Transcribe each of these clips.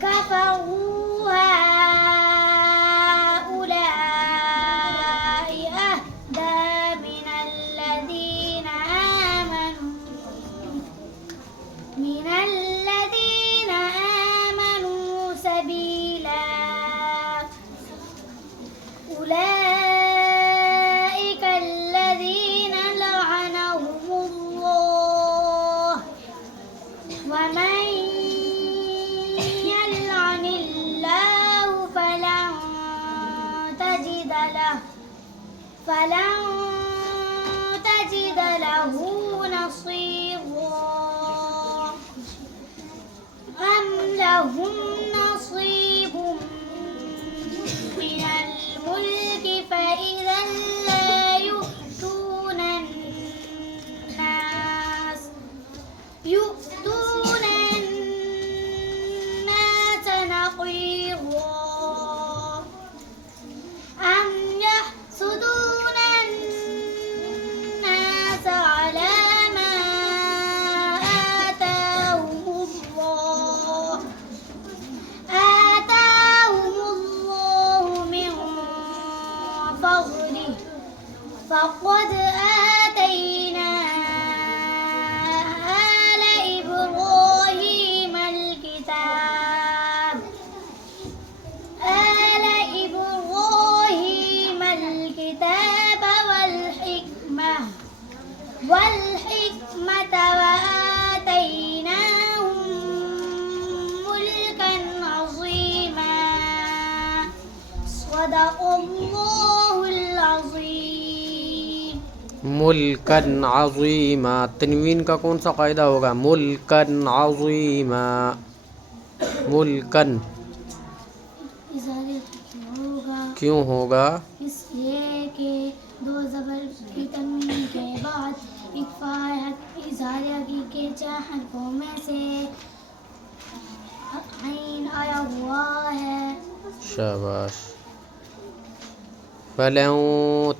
كفروا هؤلاء أهدى من الذين آمنوا سبيلا أولئك الذين لعنهم الله ومن يلعن الله فلن تجد له نصيرا أم لهم نصيب من الملك فإذا لا يؤتون الناس نقيرا أم يحسدون الناس على ما آتاهم الله من فضله فقد آتينا آل إبراهيم الكتاب والحكمة وآتيناهم ملكا عظيما صدق الله العظيم मुल्कन अज़ीमा, तनवीन का कौन सा कायदा होगा? मुल्कन अज़ीमा, मुल्कन होगा क्यों होगा? इसलिए कि दो ज़बर की तनवीन के बाद इज़हार के 4 हरफों में से आइन आया हुआ है। शाबाश। फलऊ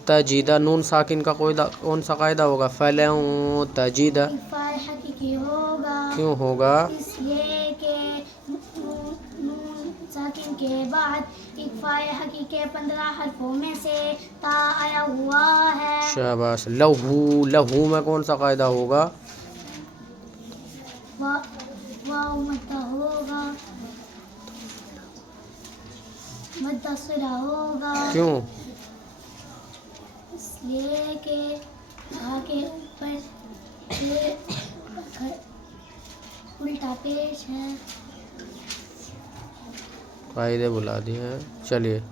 तजीदा, नून साकिन का कौन सा कायदा होगा? फलऊ तजीदा हकीकी होगा। क्यों होगा? इसलिए कि नून साकिन के बाद इक्फाए हकीके 15 हरफों में से ता आया हुआ है। शाबाश। लहू, लहू में कौन सा कायदा होगा? वाव मद्दा होगा, मद्दा सिरा होगा। क्यों? इसलिए कि आगे ऊपर से उल्टा पेश है। कायदे बुला दिए हैं। चलिए।